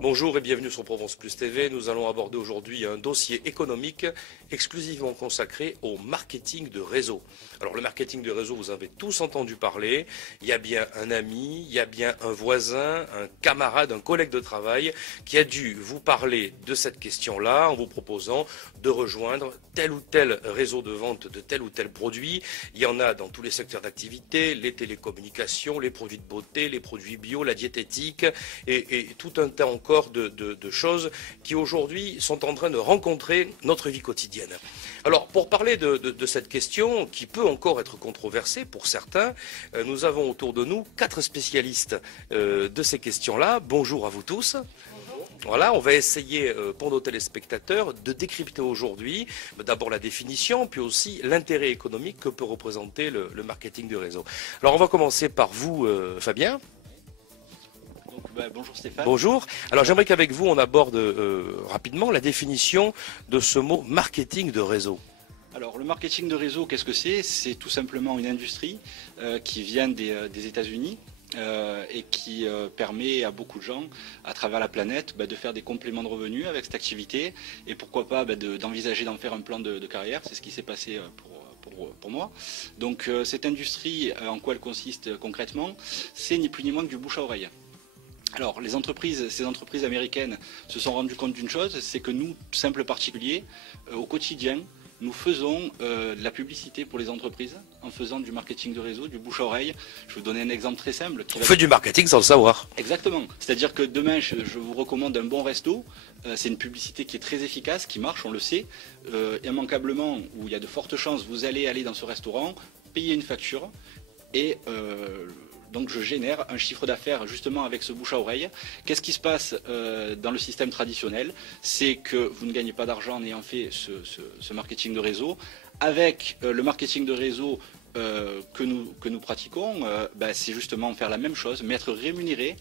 Bonjour et bienvenue sur Provence Plus TV. Nous allons aborder aujourd'hui un dossier économique exclusivement consacré au marketing de réseau. Alors le marketing de réseau, vous avez tous entendu parler. Il y a bien un ami, il y a bien un voisin, un camarade, un collègue de travail qui a dû vous parler de cette question-là en vous proposant de rejoindre tel ou tel réseau de vente de tel ou tel produit. Il y en a dans tous les secteurs d'activité, les télécommunications, les produits de beauté, les produits bio, la diététique et tout un tas encore de choses qui aujourd'hui sont en train de rencontrer notre vie quotidienne. Alors pour parler de cette question qui peut encore être controversée pour certains, nous avons autour de nous 4 spécialistes de ces questions-là. Bonjour à vous tous. Voilà, on va essayer pour nos téléspectateurs de décrypter aujourd'hui d'abord la définition, puis aussi l'intérêt économique que peut représenter le marketing de réseau. Alors on va commencer par vous, Fabien. Bonjour Stéphane. Bonjour. Alors j'aimerais qu'avec vous on aborde rapidement la définition de ce mot marketing de réseau. Alors le marketing de réseau, qu'est-ce que c'est? C'est tout simplement une industrie qui vient des États-Unis et qui permet à beaucoup de gens à travers la planète de faire des compléments de revenus avec cette activité et pourquoi pas d'envisager d'en faire un plan de carrière. C'est ce qui s'est passé pour moi. Donc cette industrie, en quoi elle consiste concrètement? C'est ni plus ni moins que du bouche à oreille. Alors, ces entreprises américaines se sont rendues compte d'une chose, c'est que nous, simples particuliers, au quotidien, nous faisons de la publicité pour les entreprises en faisant du marketing de réseau, du bouche à oreille. Je vais vous donner un exemple très simple. On fait du marketing sans le savoir. Exactement. C'est-à-dire que demain, je vous recommande un bon resto. C'est une publicité qui est très efficace, qui marche, on le sait. Immanquablement, où il y a de fortes chances, vous allez aller dans ce restaurant, payer une facture et donc je génère un chiffre d'affaires justement avec ce bouche à oreille. Qu'est-ce qui se passe dans le système traditionnel? C'est que vous ne gagnez pas d'argent en ayant fait ce marketing de réseau. Avec le marketing de réseau que nous pratiquons, c'est justement faire la même chose, mais être rémunéré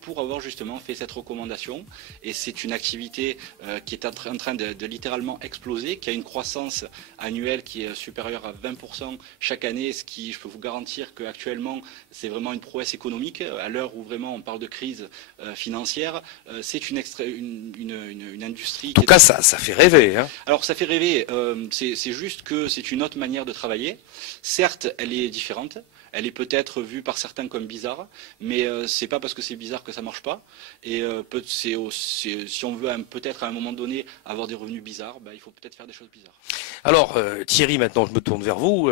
pour avoir justement fait cette recommandation. Et c'est une activité qui est en train de littéralement exploser, qui a une croissance annuelle qui est supérieure à 20% chaque année, ce qui, je peux vous garantir qu'actuellement, c'est vraiment une prouesse économique. À l'heure où vraiment on parle de crise financière, c'est une industrie... En tout cas, ça fait rêver. Hein. Alors ça fait rêver, c'est juste que c'est une autre manière de travailler. Certes, elle est différente, elle est peut-être vue par certains comme bizarre, mais c'est pas parce que c'est bizarre que ça marche pas. Et si on veut peut-être à un moment donné avoir des revenus bizarres, il faut peut-être faire des choses bizarres. Alors Thierry, maintenant je me tourne vers vous.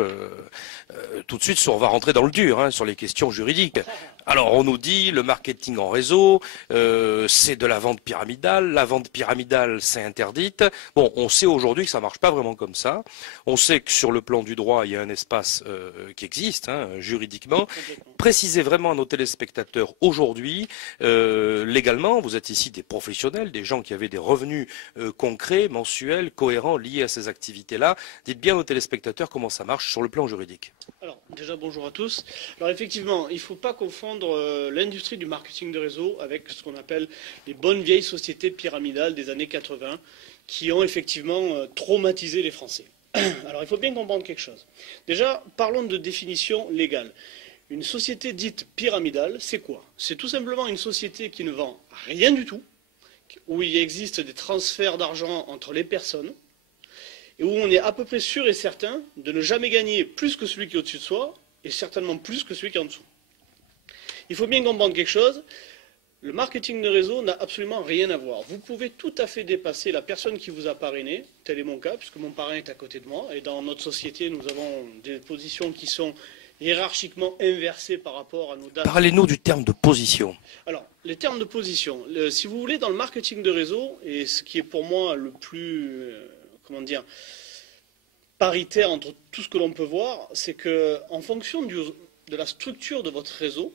Tout de suite, on va rentrer dans le dur, sur les questions juridiques. Alors on nous dit le marketing en réseau, c'est de la vente pyramidale. La vente pyramidale, c'est interdite. Bon, on sait aujourd'hui que ça marche pas vraiment comme ça. On sait que sur le plan du droit, il y a un espace qui existe juridiquement. Précisez vraiment à nos téléspectateurs aujourd'hui, légalement, vous êtes ici des professionnels, des gens qui avaient des revenus concrets, mensuels, cohérents, liés à ces activités-là. Dites bien aux téléspectateurs comment ça marche sur le plan juridique. Alors, déjà, bonjour à tous. Alors, effectivement, il ne faut pas confondre l'industrie du marketing de réseau avec ce qu'on appelle les bonnes vieilles sociétés pyramidales des années 80 qui ont effectivement traumatisé les Français. Alors, il faut bien comprendre quelque chose. Déjà, parlons de définition légale. Une société dite pyramidale, c'est quoi? C'est tout simplement une société qui ne vend rien du tout, où il existe des transferts d'argent entre les personnes, et où on est à peu près sûr et certain de ne jamais gagner plus que celui qui est au-dessus de soi, et certainement plus que celui qui est en dessous. Il faut bien comprendre quelque chose, le marketing de réseau n'a absolument rien à voir. Vous pouvez tout à fait dépasser la personne qui vous a parrainé, tel est mon cas, puisque mon parrain est à côté de moi, et dans notre société, nous avons des positions qui sont hiérarchiquement inversées par rapport à nos dates. Parlez-nous du terme de position. Alors, les termes de position, si vous voulez, dans le marketing de réseau, et ce qui est pour moi le plus... paritaire entre tout ce que l'on peut voir, c'est qu'en fonction de la structure de votre réseau,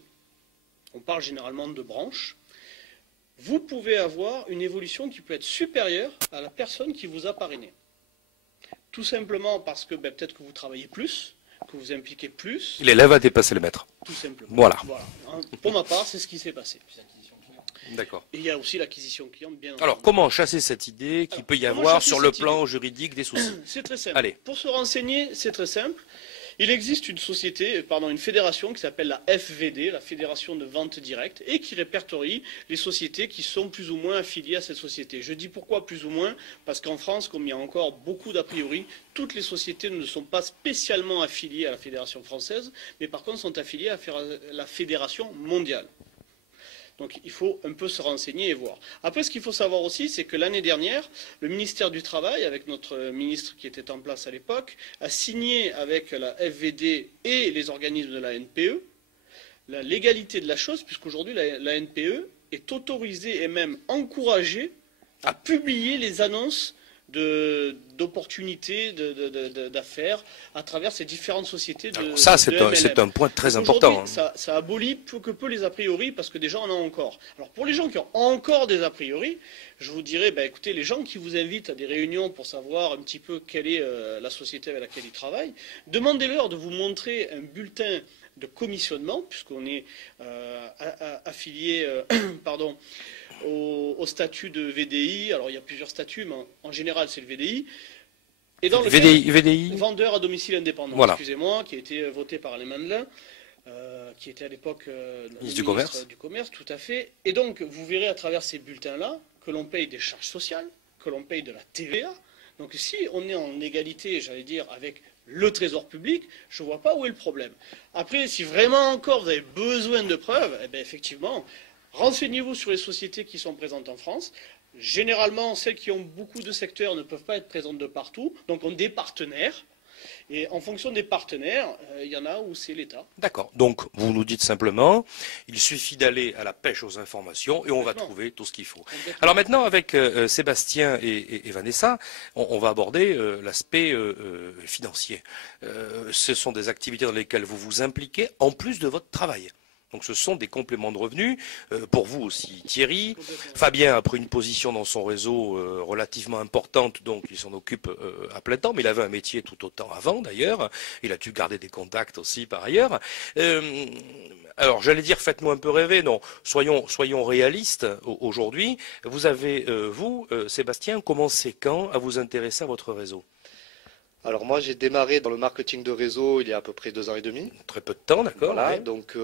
on parle généralement de branches, vous pouvez avoir une évolution qui peut être supérieure à la personne qui vous a parrainé. Tout simplement parce que peut-être que vous travaillez plus, que vous impliquez plus. L'élève a dépassé le maître. Tout simplement. Voilà. Pour ma part, c'est ce qui s'est passé. D'accord. Et il y a aussi l'acquisition client, bien entendu. Alors, comment chasser cette idée qu'il peut y avoir sur le plan juridique des soucis? C'est très simple. Allez. Pour se renseigner, c'est très simple. Il existe une fédération qui s'appelle la FVD, la Fédération de Vente Directe, et qui répertorie les sociétés qui sont plus ou moins affiliées à cette société. Je dis pourquoi plus ou moins, parce qu'en France, comme il y a encore beaucoup d'a priori, toutes les sociétés ne sont pas spécialement affiliées à la Fédération française, mais par contre sont affiliées à la Fédération mondiale. Donc il faut un peu se renseigner et voir. Après, ce qu'il faut savoir aussi, c'est que l'année dernière, le ministère du Travail, avec notre ministre qui était en place à l'époque, a signé avec la FVD et les organismes de la NPE la légalité de la chose, puisqu'aujourd'hui la NPE est autorisée et même encouragée à publier les annonces d'opportunités, d'affaires à travers ces différentes sociétés de Alors ça, c'est un point très important. Ça abolit peu que peu les a priori parce que des gens en ont encore. Alors pour les gens qui ont encore des a priori, je vous dirais, écoutez, les gens qui vous invitent à des réunions pour savoir un petit peu quelle est la société avec laquelle ils travaillent, demandez-leur de vous montrer un bulletin de commissionnement, puisqu'on est affilié au statut de VDI. Alors il y a plusieurs statuts, mais en général c'est le VDI. Et dans le VDI vendeur à domicile indépendant, voilà. Excusez-moi, qui a été voté par Alain Mandelin, qui était à l'époque ministre du Commerce, tout à fait. Et donc vous verrez à travers ces bulletins-là que l'on paye des charges sociales, que l'on paye de la TVA. Donc si on est en égalité, j'allais dire, avec le trésor public, je ne vois pas où est le problème. Après, si vraiment encore vous avez besoin de preuves, effectivement, renseignez-vous sur les sociétés qui sont présentes en France. Généralement, celles qui ont beaucoup de secteurs ne peuvent pas être présentes de partout, donc ont des partenaires. Et en fonction des partenaires, il y en a où c'est l'État. D'accord. Donc, vous nous dites simplement, il suffit d'aller à la pêche aux informations et on va trouver tout ce qu'il faut. Exactement. Alors maintenant, avec Sébastien et Vanessa, on va aborder l'aspect financier. Ce sont des activités dans lesquelles vous vous impliquez en plus de votre travail. Donc ce sont des compléments de revenus, pour vous aussi Thierry. Fabien a pris une position dans son réseau relativement importante, donc il s'en occupe à plein temps, mais il avait un métier tout autant avant d'ailleurs. Il a dû garder des contacts aussi par ailleurs. Alors j'allais dire faites-moi un peu rêver, non, soyons réalistes aujourd'hui. Vous avez, Sébastien, commencé quand à vous intéresser à votre réseau ? Alors moi j'ai démarré dans le marketing de réseau il y a à peu près 2 ans et demi. Très peu de temps, d'accord. Voilà, ouais. donc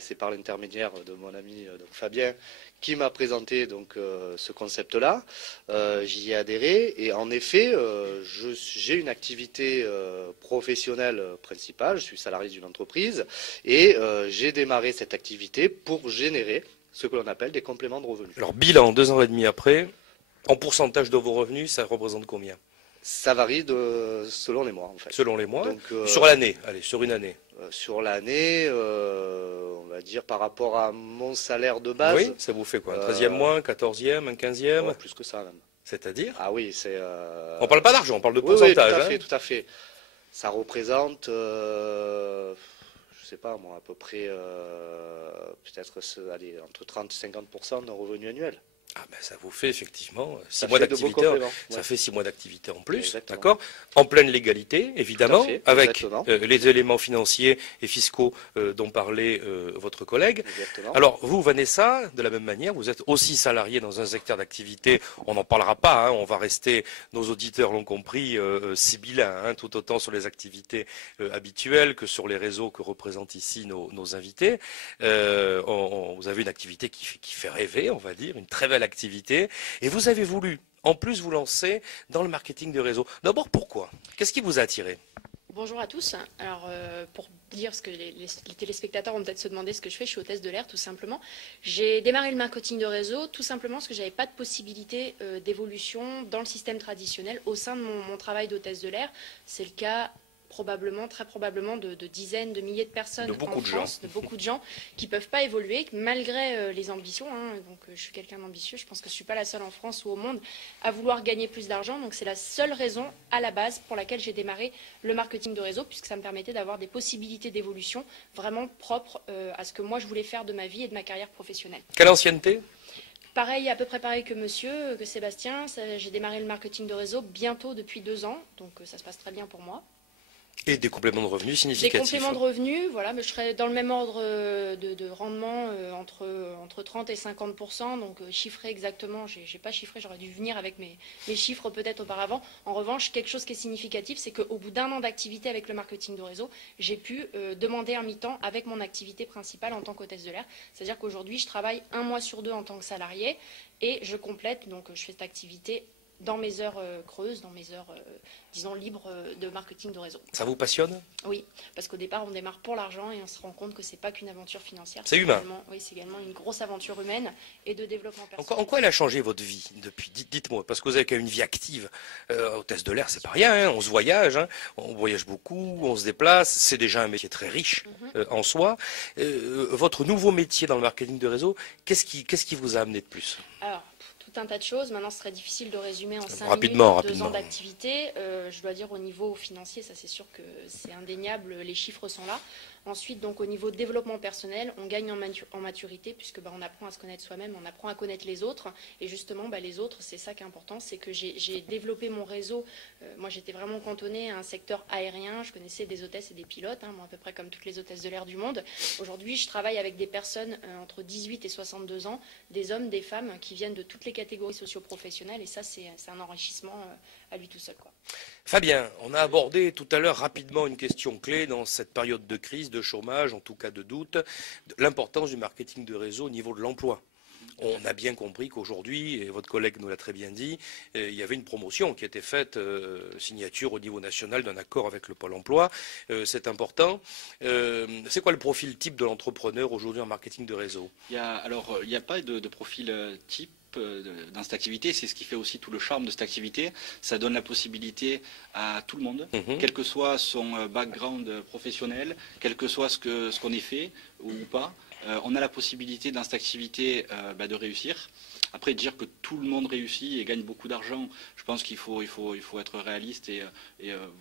c'est par l'intermédiaire de mon ami Fabien qui m'a présenté ce concept-là. J'y ai adhéré et en effet j'ai une activité professionnelle principale, je suis salarié d'une entreprise et j'ai démarré cette activité pour générer ce que l'on appelle des compléments de revenus. Alors bilan, 2 ans et demi après, en pourcentage de vos revenus, ça représente combien ? Ça varie selon les mois en fait. Selon les mois. Donc, sur l'année, allez, sur une année. Sur l'année, on va dire par rapport à mon salaire de base. Oui, ça vous fait quoi? Un 13e mois, un 14e, un 15e? Oh, plus que ça même. C'est-à-dire? Ah oui, c'est... On parle pas d'argent, on parle de oui, pourcentage. Oui, tout à fait. Ça représente, je sais pas moi, à peu près peut-être entre 30 et 50% d'un revenu annuel. Ah ben ça vous fait effectivement 6 Ça mois fait de beaux d'activité. compléments, Ça ouais. fait 6 mois d'activité en plus, Exactement. d'accord? En pleine légalité, évidemment, Tout à fait, avec exactement. les éléments financiers et fiscaux dont parlait votre collègue. Exactement. Alors vous, Vanessa, de la même manière, vous êtes aussi salarié dans un secteur d'activité. On n'en parlera pas, hein, on va rester, nos auditeurs l'ont compris, sibyllins, hein, tout autant sur les activités habituelles que sur les réseaux que représentent ici nos invités. Vous avez une activité qui fait rêver, on va dire, une très belle activité. Et vous avez voulu, en plus, vous lancer dans le marketing de réseau. D'abord, pourquoi? Qu'est-ce qui vous a attiré? Bonjour à tous. Alors, pour dire ce que les téléspectateurs vont peut-être se demander ce que je fais, je suis hôtesse de l'air tout simplement. J'ai démarré le marketing de réseau tout simplement parce que j'avais pas de possibilité d'évolution dans le système traditionnel au sein de mon travail d'hôtesse de l'air. C'est le cas très probablement de dizaines de milliers de personnes en France, de beaucoup de gens qui ne peuvent pas évoluer malgré les ambitions. Hein. Donc, je suis quelqu'un d'ambitieux, je pense que je ne suis pas la seule en France ou au monde à vouloir gagner plus d'argent. Donc c'est la seule raison à la base pour laquelle j'ai démarré le marketing de réseau, puisque ça me permettait d'avoir des possibilités d'évolution vraiment propres à ce que moi je voulais faire de ma vie et de ma carrière professionnelle. Quelle ancienneté? Pareil, à peu près pareil que Sébastien, j'ai démarré le marketing de réseau bientôt depuis 2 ans, donc ça se passe très bien pour moi. Et des compléments de revenus Des significatifs. compléments de revenus, voilà, mais je serais dans le même ordre de rendement, entre 30 et 50%. Donc chiffré exactement, j'ai pas chiffré, j'aurais dû venir avec mes chiffres peut-être auparavant. En revanche, quelque chose qui est significatif, c'est qu'au bout d'un an d'activité avec le marketing de réseau, j'ai pu demander un mi-temps avec mon activité principale en tant qu'hôtesse de l'air. C'est-à-dire qu'aujourd'hui, je travaille 1 mois sur 2 en tant que salarié et je complète, donc je fais cette activité dans mes heures creuses, dans mes heures, disons, libres de marketing de réseau. Ça vous passionne? Oui, parce qu'au départ, on démarre pour l'argent et on se rend compte que ce n'est pas qu'une aventure financière. C'est humain. Oui, c'est également une grosse aventure humaine et de développement personnel. En quoi elle a changé votre vie depuis? Dites-moi, parce que vous avez quand même une vie active. Hôtesse de l'air, c'est pas rien, hein, on se voyage, hein, on voyage beaucoup, on se déplace, c'est déjà un métier très riche en soi. Votre nouveau métier dans le marketing de réseau, qu'est-ce qui vous a amené de plus? Alors, tout un tas de choses. Maintenant, ce serait difficile de résumer en 5 Rapidement, minutes 2 rapidement. ans d'activité. Je dois dire au niveau financier, ça c'est sûr que c'est indéniable, les chiffres sont là. Ensuite, donc au niveau développement personnel, on gagne en maturité puisque on apprend à se connaître soi-même, on apprend à connaître les autres. Et justement, les autres, c'est ça qui est important, c'est que j'ai développé mon réseau. Moi, j'étais vraiment cantonnée à un secteur aérien. Je connaissais des hôtesses et des pilotes, moi, à peu près comme toutes les hôtesses de l'air du monde. Aujourd'hui, je travaille avec des personnes entre 18 et 62 ans, des hommes, des femmes qui viennent de toutes les catégories socio-professionnelles. Et ça, c'est un enrichissement à lui tout seul, quoi. Fabien, on a abordé tout à l'heure rapidement une question clé dans cette période de crise, de chômage, en tout cas de doute, l'importance du marketing de réseau au niveau de l'emploi. On a bien compris qu'aujourd'hui, et votre collègue nous l'a très bien dit, il y avait une promotion qui était faite, signature au niveau national d'un accord avec le Pôle emploi. C'est important. C'est quoi le profil type de l'entrepreneur aujourd'hui en marketing de réseau? Il n'y a pas de profil type dans cette activité. C'est ce qui fait aussi tout le charme de cette activité. Ça donne la possibilité à tout le monde, quel que soit son background professionnel, quel que soit ce qu'on ait fait ou pas. On a la possibilité dans cette activité de réussir. Après, dire que tout le monde réussit et gagne beaucoup d'argent, je pense qu'il faut être réaliste et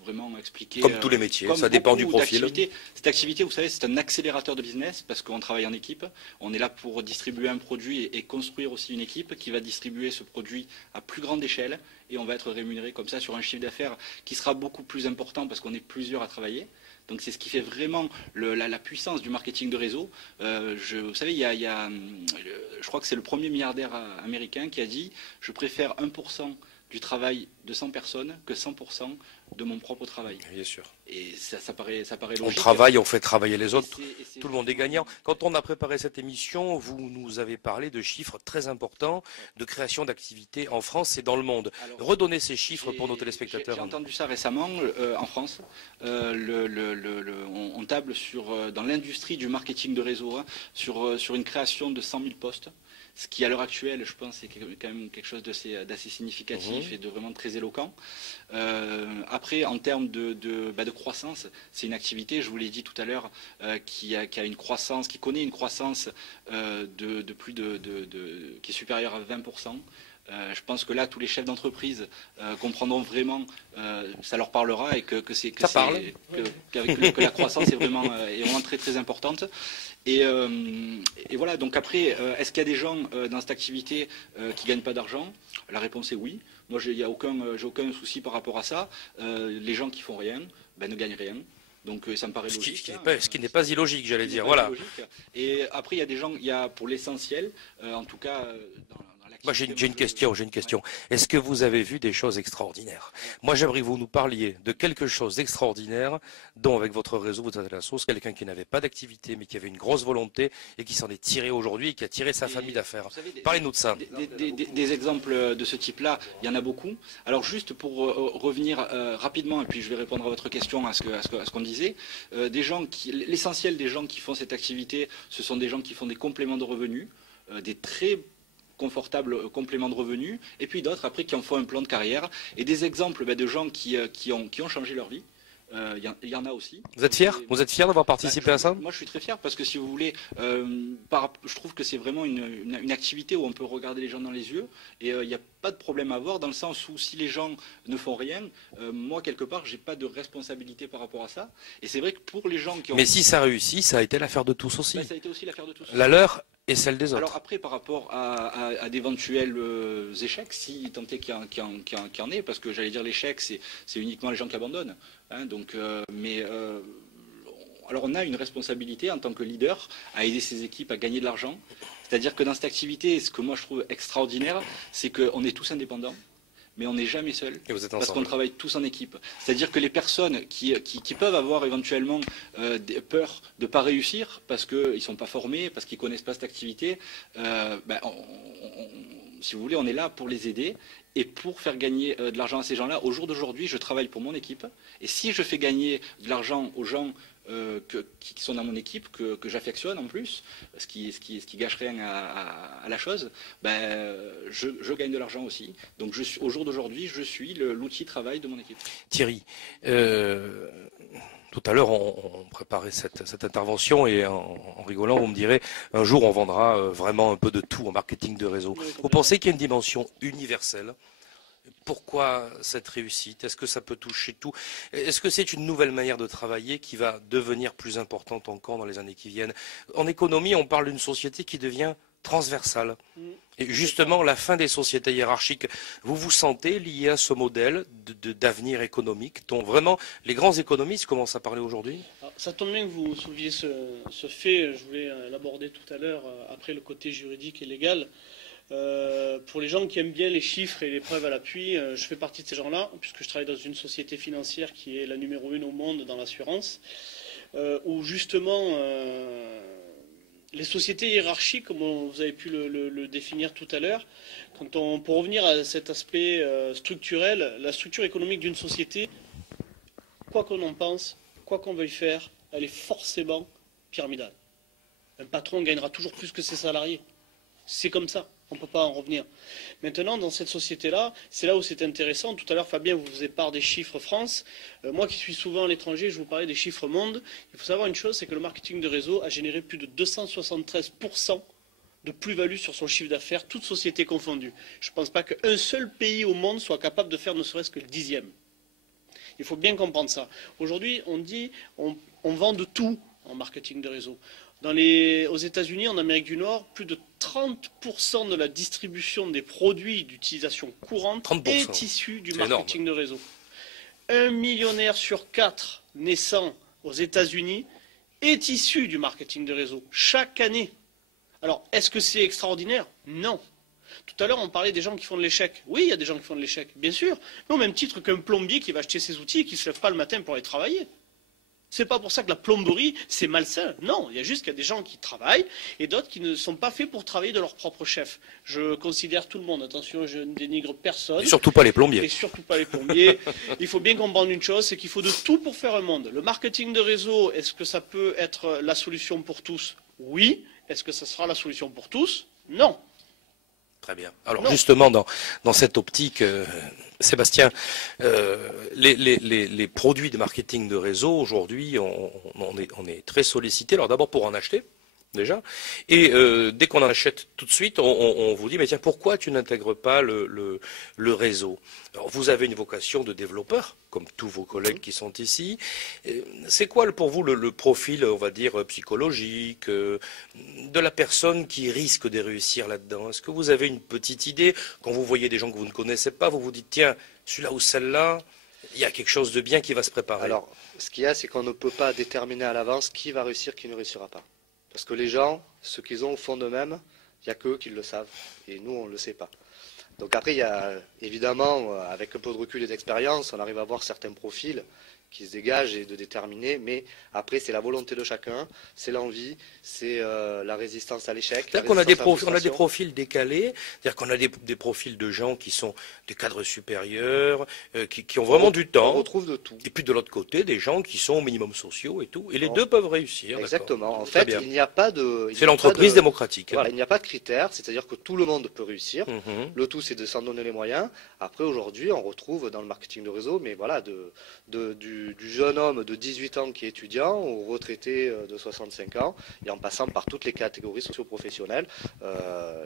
vraiment expliquer. Comme tous les métiers, ça dépend du profil. Cette activité, vous savez, c'est un accélérateur de business parce qu'on travaille en équipe. On est là pour distribuer un produit et construire aussi une équipe qui va distribuer ce produit à plus grande échelle. Et on va être rémunéré comme ça sur un chiffre d'affaires qui sera beaucoup plus important parce qu'on est plusieurs à travailler. Donc c'est ce qui fait vraiment la puissance du marketing de réseau. Vous savez, je crois que c'est le premier milliardaire américain qui a dit « Je préfère 1% du travail de 100 personnes que 100% de mon propre travail. » Bien sûr. Et ça paraît logique. On travaille, on fait travailler les autres, tout le monde est gagnant. Quand on a préparé cette émission, vous nous avez parlé de chiffres très importants de création d'activités en France et dans le monde. Alors, redonnez ces chiffres pour nos téléspectateurs. J'ai entendu ça récemment en France. On table dans l'industrie du marketing de réseau sur une création de 100 000 postes. Ce qui, à l'heure actuelle, je pense, est quand même quelque chose d'assez significatif et de vraiment très éloquent. Après, en termes de croissance, c'est une activité, je vous l'ai dit tout à l'heure, qui connaît une croissance qui est supérieure à 20%. Je pense que là, tous les chefs d'entreprise comprendront vraiment, ça leur parlera et que la croissance est vraiment très très importante. Et voilà, donc après, est-ce qu'il y a des gens dans cette activité qui ne gagnent pas d'argent? La réponse est oui. Moi, j'ai aucun souci par rapport à ça. Les gens qui font rien ne gagnent rien. Donc ça me paraît logique. Ce qui n'est pas illogique, j'allais dire. Voilà. Et après, il y a des gens, pour l'essentiel, en tout cas... Moi, j'ai une question. Est-ce que vous avez vu des choses extraordinaires? Moi, j'aimerais que vous nous parliez de quelque chose d'extraordinaire dont, avec votre réseau, vous êtes à la sauce, quelqu'un qui n'avait pas d'activité, mais qui avait une grosse volonté et qui s'en est tiré aujourd'hui et qui a tiré sa famille d'affaires. Parlez-nous de ça. Des exemples de ce type-là, il y en a beaucoup. Alors, juste pour revenir rapidement, et puis je vais répondre à votre question, à ce qu'on disait, l'essentiel des gens qui font cette activité, ce sont des gens qui font des compléments de revenus, des très confortables compléments de revenus, et puis d'autres après qui en font un plan de carrière, et des exemples de gens qui ont changé leur vie. Il y en a aussi. Vous êtes fier? Vous êtes fier d'avoir participé à ça? Moi, je suis très fier parce que, si vous voulez, je trouve que c'est vraiment une activité où on peut regarder les gens dans les yeux et il n'y a pas de problème à avoir, dans le sens où si les gens ne font rien, moi, quelque part, j'ai pas de responsabilité par rapport à ça. Et c'est vrai que pour les gens qui ont... Mais si ça réussit, ça a été l'affaire de tous aussi. Ça a été aussi l'affaire de tous. La leur et celle des autres. Alors après, par rapport à d'éventuels échecs, si tant est qu'il y en ait, parce que j'allais dire l'échec, c'est uniquement les gens qui abandonnent. Hein, donc, alors on a une responsabilité en tant que leader à aider ces équipes à gagner de l'argent. C'est-à-dire que dans cette activité, ce que moi je trouve extraordinaire, c'est qu'on est tous indépendants. Mais on n'est jamais seul, parce qu'on travaille tous en équipe. C'est-à-dire que les personnes qui peuvent avoir éventuellement peur de ne pas réussir, parce qu'ils ne sont pas formés, parce qu'ils ne connaissent pas cette activité, si vous voulez, on est là pour les aider et pour faire gagner de l'argent à ces gens-là. Au jour d'aujourd'hui, je travaille pour mon équipe, et si je fais gagner de l'argent aux gens qui sont dans mon équipe, que j'affectionne en plus, ce qui gâche rien à la chose, je gagne de l'argent aussi. Donc au jour d'aujourd'hui, je suis l'outil de travail de mon équipe. Thierry, tout à l'heure on préparait cette intervention et en rigolant on me dirait un jour on vendra vraiment un peu de tout en marketing de réseau. Vous pensez qu'il y a une dimension universelle ? Pourquoi cette réussite? Est-ce que ça peut toucher tout? Est-ce que c'est une nouvelle manière de travailler qui va devenir plus importante encore dans les années qui viennent? En économie, on parle d'une société qui devient transversale. Et justement, la fin des sociétés hiérarchiques, vous vous sentez lié à ce modèle d'avenir économique dont vraiment les grands économistes commencent à parler aujourd'hui? Ça tombe bien que vous souleviez ce fait. Je voulais l'aborder tout à l'heure après le côté juridique et légal. Pour les gens qui aiment bien les chiffres et les preuves à l'appui, je fais partie de ces gens-là, puisque je travaille dans une société financière qui est la numéro 1 au monde dans l'assurance, où justement les sociétés hiérarchiques, comme vous avez pu le définir tout à l'heure, pour revenir à cet aspect structurel, la structure économique d'une société, quoi qu'on en pense, quoi qu'on veuille faire, elle est forcément pyramidale. Un patron gagnera toujours plus que ses salariés. C'est comme ça. On ne peut pas en revenir. Maintenant, dans cette société-là, c'est là où c'est intéressant. Tout à l'heure, Fabien vous faisait part des chiffres France. Moi qui suis souvent à l'étranger, je vous parlais des chiffres monde. Il faut savoir une chose, c'est que le marketing de réseau a généré plus de 273% de plus-value sur son chiffre d'affaires, toutes sociétés confondues. Je ne pense pas qu'un seul pays au monde soit capable de faire ne serait-ce que le 10e. Il faut bien comprendre ça. Aujourd'hui, on dit on vend de tout en marketing de réseau. Aux États-Unis, en Amérique du Nord, plus de 30% de la distribution des produits d'utilisation courante 30%. est issue du marketing énorme. de réseau. 1 millionnaire sur 4 naissant aux États-Unis est issu du marketing de réseau, chaque année. Alors, est-ce que c'est extraordinaire? Non. Tout à l'heure, on parlait des gens qui font de l'échec. Oui, il y a des gens qui font de l'échec, bien sûr. Mais au même titre qu'un plombier qui va acheter ses outils et qui ne se lève pas le matin pour aller travailler. C'est pas pour ça que la plomberie, c'est malsain. Non, il y a juste qu'il y a des gens qui travaillent et d'autres qui ne sont pas faits pour travailler de leur propre chef. Je considère tout le monde, attention, je ne dénigre personne. Et surtout pas les plombiers. Et surtout pas les plombiers. Il faut bien comprendre une chose, c'est qu'il faut de tout pour faire un monde. Le marketing de réseau, est-ce que ça peut être la solution pour tous? Oui. Est-ce que ça sera la solution pour tous? Non. Très bien. Alors justement, dans cette optique, Sébastien, les produits de marketing de réseau, aujourd'hui, on est très sollicité. Alors d'abord pour en acheter, déjà, et dès qu'on en achète tout de suite, on vous dit, mais tiens, pourquoi tu n'intègres pas le réseau? Alors vous avez une vocation de développeur, comme tous vos collègues qui sont ici. C'est quoi pour vous le profil, on va dire, psychologique de la personne qui risque de réussir là-dedans? Est-ce que vous avez une petite idée? Quand vous voyez des gens que vous ne connaissez pas, vous vous dites, tiens, celui-là ou celle-là, il y a quelque chose de bien qui va se préparer. Alors, ce qu'il y a, c'est qu'on ne peut pas déterminer à l'avance qui va réussir, qui ne réussira pas. Parce que les gens, ce qu'ils ont au fond d'eux-mêmes, il n'y a qu'eux qui le savent. Et nous, on ne le sait pas. Donc après, il y a évidemment, avec un peu de recul et d'expérience, on arrive à voir certains profils qui se dégagent et de déterminer. Mais après, c'est la volonté de chacun, c'est l'envie, c'est la résistance à l'échec. C'est-à-dire qu'on a des profils décalés, c'est-à-dire qu'on a des profils de gens qui sont des cadres supérieurs, qui ont vraiment du temps. On retrouve de tout. Et puis de l'autre côté, des gens qui sont au minimum sociaux et tout. Et les deux peuvent réussir. Exactement. En fait, il n'y a pas de... C'est l'entreprise démocratique. Voilà, il n'y a pas de critères, c'est-à-dire que tout le monde peut réussir. Le tout, c'est de s'en donner les moyens. Après, aujourd'hui, on retrouve dans le marketing de réseau, mais voilà, du jeune homme de 18 ans qui est étudiant au retraité de 65 ans, et en passant par toutes les catégories socio-professionnelles.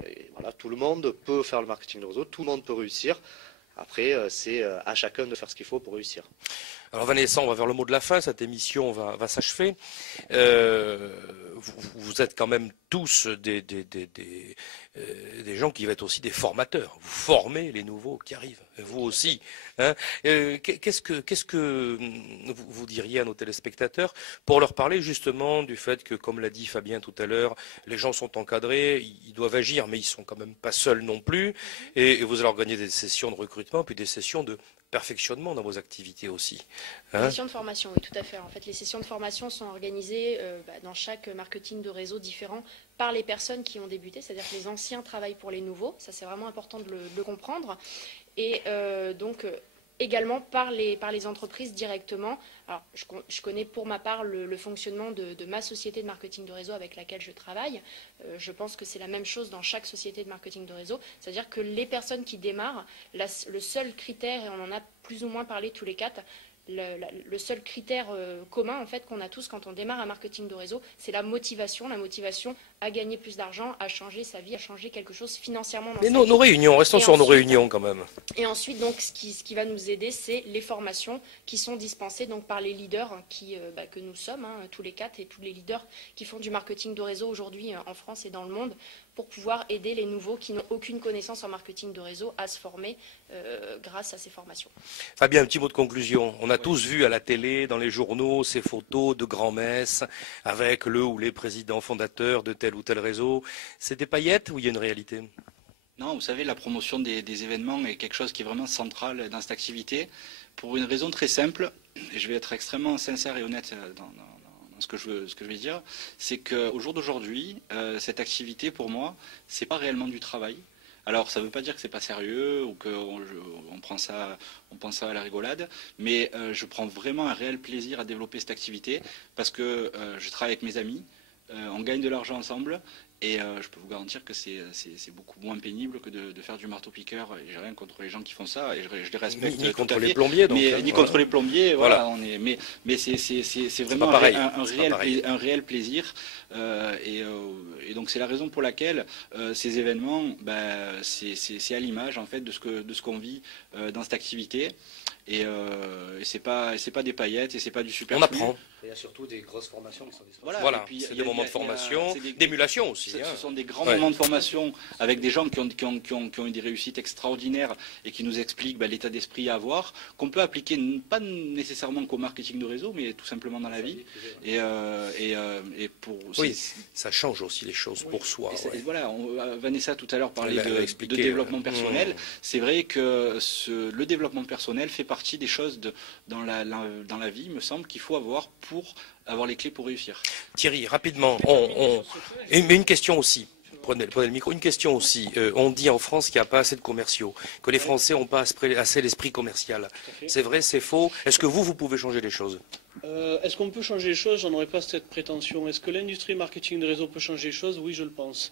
Et voilà, tout le monde peut faire le marketing de réseau, tout le monde peut réussir. Après, c'est à chacun de faire ce qu'il faut pour réussir. Alors Vanessa, on va vers le mot de la fin, cette émission va s'achever. Vous êtes quand même tous des gens qui vont être aussi des formateurs. Vous formez les nouveaux qui arrivent, vous aussi. Hein. Qu'est-ce que vous diriez à nos téléspectateurs pour leur parler justement du fait que, comme l'a dit Fabien tout à l'heure, les gens sont encadrés, ils doivent agir, mais ils sont quand même pas seuls non plus. Et vous allez organiser des sessions de recrutement, puis des sessions de perfectionnement dans vos activités aussi. Les sessions de formation, oui, tout à fait. En fait, les sessions de formation sont organisées dans chaque marketing de réseau différent par les personnes qui ont débuté, c'est-à-dire que les anciens travaillent pour les nouveaux. Ça, c'est vraiment important de le comprendre. Et également par les entreprises directement. Alors, je connais pour ma part le fonctionnement de ma société de marketing de réseau avec laquelle je travaille. Je pense que c'est la même chose dans chaque société de marketing de réseau. C'est-à-dire que les personnes qui démarrent, le seul critère, et on en a plus ou moins parlé tous les quatre, le seul critère commun en fait qu'on a tous quand on démarre un marketing de réseau, c'est la motivation à gagner plus d'argent, à changer sa vie, à changer quelque chose financièrement dans sa vie. Mais nos réunions, restons sur nos réunions quand même. Et ensuite, donc, ce qui va nous aider, c'est les formations qui sont dispensées donc, par les leaders que nous sommes, tous les quatre, et tous les leaders qui font du marketing de réseau aujourd'hui en France et dans le monde, pour pouvoir aider les nouveaux qui n'ont aucune connaissance en marketing de réseau à se former grâce à ces formations. Fabien, un petit mot de conclusion. On a tous vu à la télé, dans les journaux, ces photos de grand-messes avec le ou les présidents fondateurs de tel ou tel réseau. C'est des paillettes ou il y a une réalité ? Non, vous savez, la promotion des événements est quelque chose qui est vraiment central dans cette activité, pour une raison très simple, et je vais être extrêmement sincère et honnête dans ce que je vais dire, c'est qu'au jour d'aujourd'hui, cette activité, pour moi, c'est pas réellement du travail. Alors, ça ne veut pas dire que c'est pas sérieux ou qu'on prend ça à la rigolade, mais je prends vraiment un réel plaisir à développer cette activité parce que je travaille avec mes amis, on gagne de l'argent ensemble. Et je peux vous garantir que c'est beaucoup moins pénible que de faire du marteau-piqueur. Et j'ai rien contre les gens qui font ça, et je les respecte. Ni contre les plombiers, donc. Ni contre les plombiers, voilà. Mais c'est vraiment un réel plaisir. Et donc c'est la raison pour laquelle ces événements, c'est à l'image en fait de ce qu'on vit dans cette activité. Et c'est pas des paillettes et c'est pas du superflu. On apprend. Il y a surtout des grosses formations qui sont disponibles. Voilà, c'est des moments de formation, d'émulation aussi. Ce sont des grands moments de formation avec des gens qui ont eu des réussites extraordinaires et qui nous expliquent l'état d'esprit à avoir, qu'on peut appliquer pas nécessairement qu'au marketing de réseau, mais tout simplement dans la vie. Oui, ça change aussi les choses pour soi. Et voilà, Vanessa tout à l'heure parlait de développement personnel. C'est vrai que le développement personnel fait partie des choses dans la vie, il me semble, qu'il faut avoir pour avoir les clés pour réussir. Thierry, rapidement, mais une question aussi. Prenez le micro. Une question aussi. On dit en France qu'il n'y a pas assez de commerciaux, que les Français n'ont pas assez l'esprit commercial. C'est vrai, c'est faux. Est-ce que vous pouvez changer les choses ? Est-ce qu'on peut changer les choses? J'en aurais pas cette prétention. Est-ce que l'industrie marketing de réseau peut changer les choses? Oui, je le pense.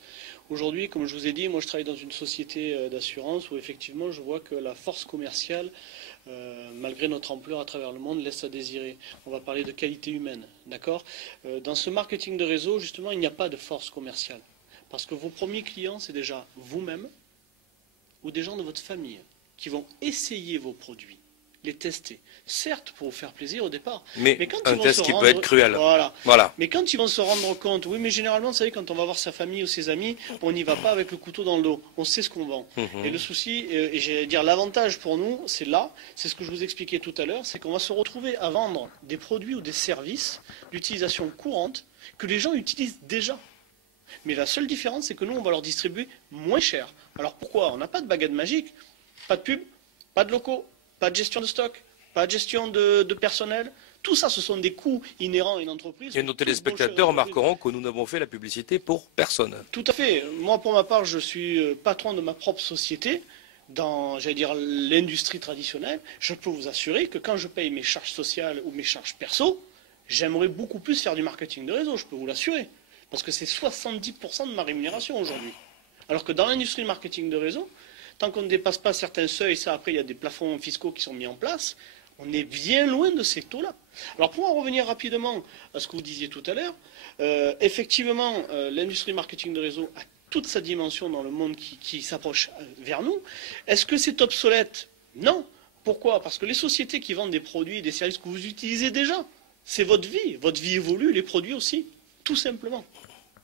Aujourd'hui, comme je vous ai dit, moi je travaille dans une société d'assurance où effectivement je vois que la force commerciale, malgré notre ampleur à travers le monde, laisse à désirer. On va parler de qualité humaine, d'accord? Dans ce marketing de réseau, justement, il n'y a pas de force commerciale. Parce que vos premiers clients, c'est déjà vous-même ou des gens de votre famille qui vont essayer vos produits, les tester. Certes, pour vous faire plaisir au départ. Mais quand un test qui peut être cruel. Voilà. Mais quand ils vont se rendre compte, oui, mais généralement, vous savez, quand on va voir sa famille ou ses amis, on n'y va pas avec le couteau dans le dos. On sait ce qu'on vend. Et le souci, et j'allais dire l'avantage pour nous, c'est là, c'est ce que je vous expliquais tout à l'heure, c'est qu'on va se retrouver à vendre des produits ou des services d'utilisation courante que les gens utilisent déjà. Mais la seule différence, c'est que nous, on va leur distribuer moins cher. Alors pourquoi? On n'a pas de baguette magique, pas de pub, pas de locaux, pas de gestion de stock, pas de gestion de personnel. Tout ça, ce sont des coûts inhérents à une entreprise. Et nos téléspectateurs remarqueront que nous n'avons fait la publicité pour personne. Tout à fait. Moi, pour ma part, je suis patron de ma propre société dans, j'allais dire, l'industrie traditionnelle. Je peux vous assurer que quand je paye mes charges sociales ou mes charges perso, j'aimerais beaucoup plus faire du marketing de réseau, je peux vous l'assurer. Parce que c'est 70% de ma rémunération aujourd'hui. Alors que dans l'industrie du marketing de réseau, tant qu'on ne dépasse pas certains seuils, ça après il y a des plafonds fiscaux qui sont mis en place, on est bien loin de ces taux-là. Alors pour en revenir rapidement à ce que vous disiez tout à l'heure, effectivement l'industrie du marketing de réseau a toute sa dimension dans le monde qui s'approche vers nous. Est-ce que c'est obsolète? Non. Pourquoi? Parce que les sociétés qui vendent des produits et des services que vous utilisez déjà, c'est votre vie. Votre vie évolue, les produits aussi, tout simplement.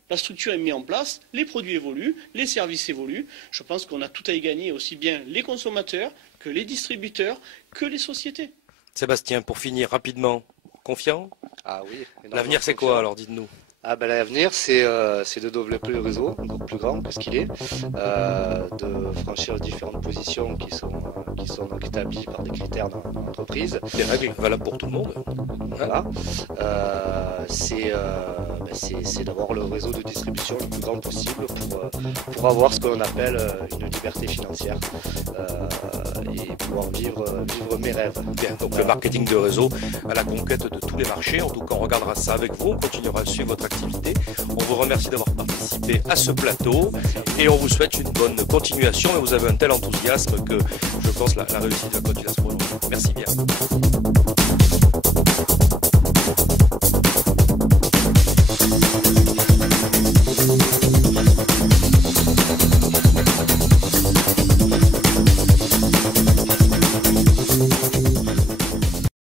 La structure est mise en place, les produits évoluent, les services évoluent. Je pense qu'on a tout à y gagner, aussi bien les consommateurs que les distributeurs, que les sociétés. Sébastien, pour finir rapidement, confiant? Ah oui. L'avenir, c'est quoi alors, dites-nous? Ah ben, l'avenir, c'est de développer le réseau, encore plus grand que ce qu'il est, de franchir les différentes positions qui sont donc établies par des critères dans l'entreprise. Des règles valables pour tout le monde. Voilà. C'est d'avoir le réseau de distribution le plus grand possible pour avoir ce qu'on appelle une liberté financière et pouvoir vivre mes rêves. Bien, donc le marketing de réseau à la conquête de tous les marchés. En tout cas, on regardera ça avec vous. On continuera à suivre votre activité. On vous remercie d'avoir participé à ce plateau et on vous souhaite une bonne continuation. Et vous avez un tel enthousiasme que je pense la réussite va continuer à se prolonger. Merci bien.